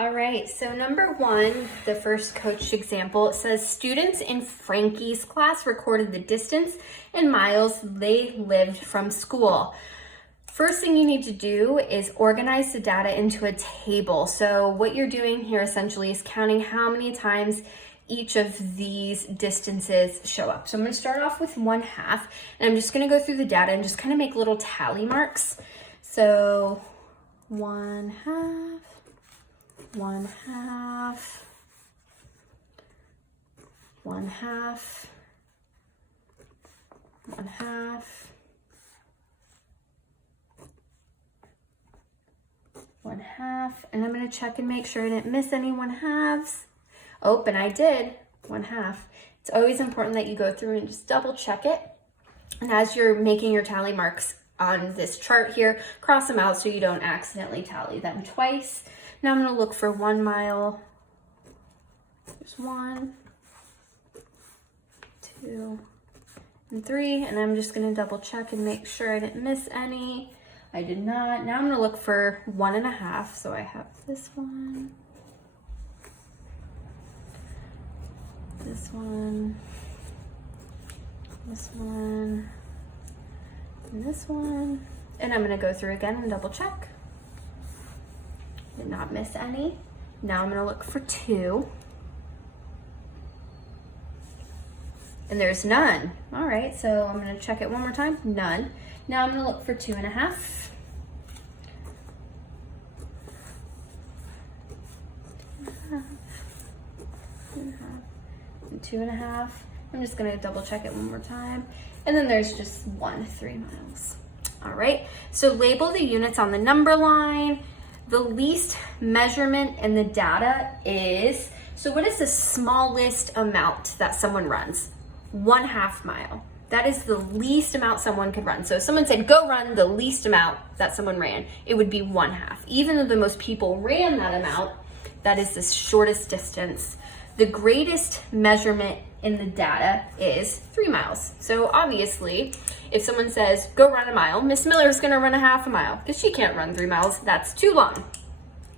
All right, so number one, the first coached example, it says students in Frankie's class recorded the distance in miles they lived from school. First thing you need to do is organize the data into a table. So what you're doing here essentially is counting how many times each of these distances show up. So I'm going to start off with 1/2, and I'm just going to go through the data and just kind of make little tally marks. So 1/2, 1/2, 1/2, 1/2, 1/2, and I'm going to check and make sure I didn't miss any 1/2s. Oh, and I did 1/2. It's always important that you go through and just double check it. And as you're making your tally marks on this chart here, cross them out so you don't accidentally tally them twice. Now I'm going to look for 1 mile. There's 1, 2, and 3. And I'm just going to double check and make sure I didn't miss any. I did not. Now I'm going to look for 1.5. So I have this one, this one, this one, and this one. And I'm going to go through again and double check. Did not miss any. Now I'm going to look for 2. And there's none. All right, so I'm going to check it one more time. None. Now I'm going to look for 2.5. 2.5. I'm just going to double check it one more time. And then there's just 3 miles. All right, so label the units on the number line. The least measurement in the data is, so what is the smallest amount that someone runs? 1/2 mile. That is the least amount someone could run. So if someone said, go run the least amount that someone ran, it would be 1/2. Even though the most people ran that amount, that is the shortest distance. The greatest measurement in the data is 3 miles. So obviously, if someone says, go run a mile, Miss Miller is gonna run a 1/2 mile because she can't run 3 miles. That's too long.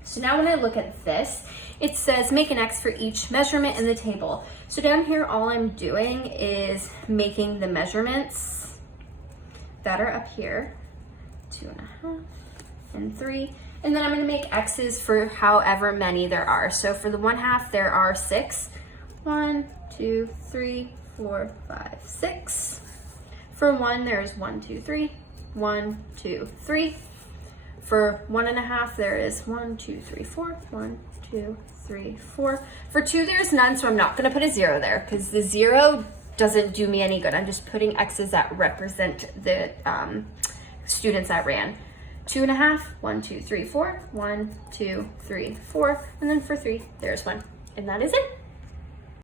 So now when I look at this, it says make an X for each measurement in the table. So down here, all I'm doing is making the measurements that are up here, 2.5 and 3. And then I'm gonna make X's for however many there are. So for the 1/2, there are 6. 1, 2, 3, 4, 5, 6. For 1, there's 1, 2, 3. 1, 2, 3. For 1.5, there is 1, 2, 3, 4. 1, 2, 3, 4. For 2, there's none, so I'm not gonna put a 0 there because the 0 doesn't do me any good. I'm just putting X's that represent the students that ran. 2.5, 1, 2, 3, 4. 1, 2, 3, 4. And then for 3, there's 1. And that is it.